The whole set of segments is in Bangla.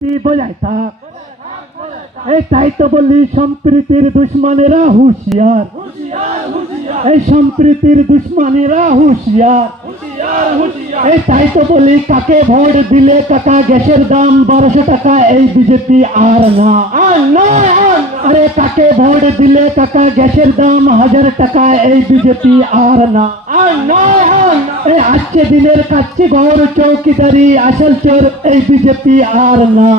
বজায় থাক। এই তাই তো বলি সম্প্রীতির দুশ্মনেরা হুঁশিয়ার, এই সম্প্রীতির দুশ্মনেরা হুঁশিয়ার। এই তাই তো বলি কাকে ভোট দিলে কাকা গ্যাসের দাম 1200 টাকা, এই বিজেপি আর না। আরে কাকে ভোট দিলে কাকা গ্যাসের দাম 1000 টাকা, এই বিজেপি আর না। এই আজকে দিনের কাচ্চি ঘর চৌকিদারি আসল চোর, এই বিজেপি আর না।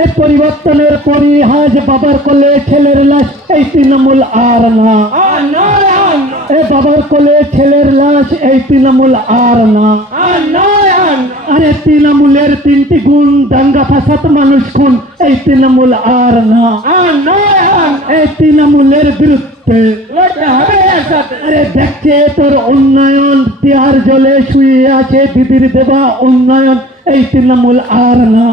এই পরিবর্তনের পরিহাজ বাবার কোলে ছেলের লাশ, এই তৃণমূল আর না। এই বাবার কোলে ছেলের লাশ, এই তৃণমূল আর না। আরে তৃণমূলের 3টি গুণ, দাঙ্গা ফাসাদ মানুষ খুন, এই তৃণমূল আর না। এই তৃণমূলের বিরুদ্ধে আরে দেখছে তোর উন্নয়ন, তিহার জলে শুয়ে আছে দিদির দেবা উন্নয়ন, এই তৃণমূল আর না।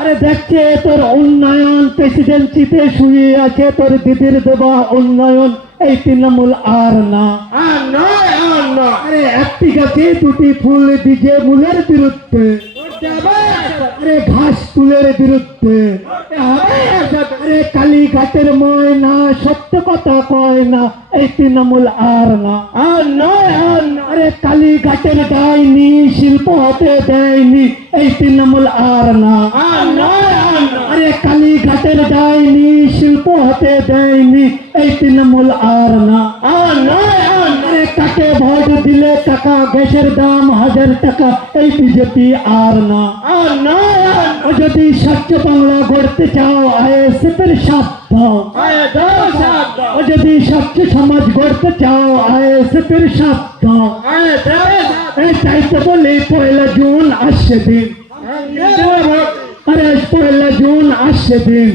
আরে দেখছে তোর উন্নয়ন, প্রেসিডেন্সিতে শুয়ে আছে তোর দিদির দেবা উন্নয়ন, এই তৃণমূল আর না। আরে একটি গাছে 2টি ফুল দিছে মূলের বিরুদ্ধে, আরে ঘাস তুলের বিরুদ্ধে। আরে কালীঘাটের ময়না সত্য কথা কয় না, এই তৃণমূল আর না। আরে কালীঘাটের ডাইনি শিল্প হতে দেয়নি, এই তৃণমূল আর না। আরে কালীঘাটের ডাইনি শিল্প হতে দেয়নি, এই তৃণমূল আর না। আরে কাকে ভোট দিলে টাকা গ্যাসের দাম 1000 টাকা, এই বিজেপি আর না। ও যদি স্বচ্ছ বাংলা গড়তে চাও আইএসএফের সাথ দাও। ও যদি স্বচ্ছ সমাজ গড়তে চাও আইএসএফের সাথ দাও। এই চাইতে বলি 1 জুন আসছে দিন, আরে 1 জুন আসছে দিন,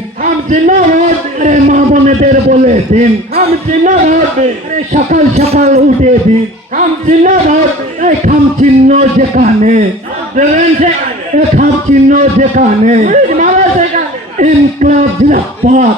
আরে মা বোনেদের বলে দিন, আরে সকাল সকাল উঠে দিন। এই খাম চিহ্ন যেখানে, খাম চিহ্ন যেখানে, ইনকলাব জিন্দাবাদ।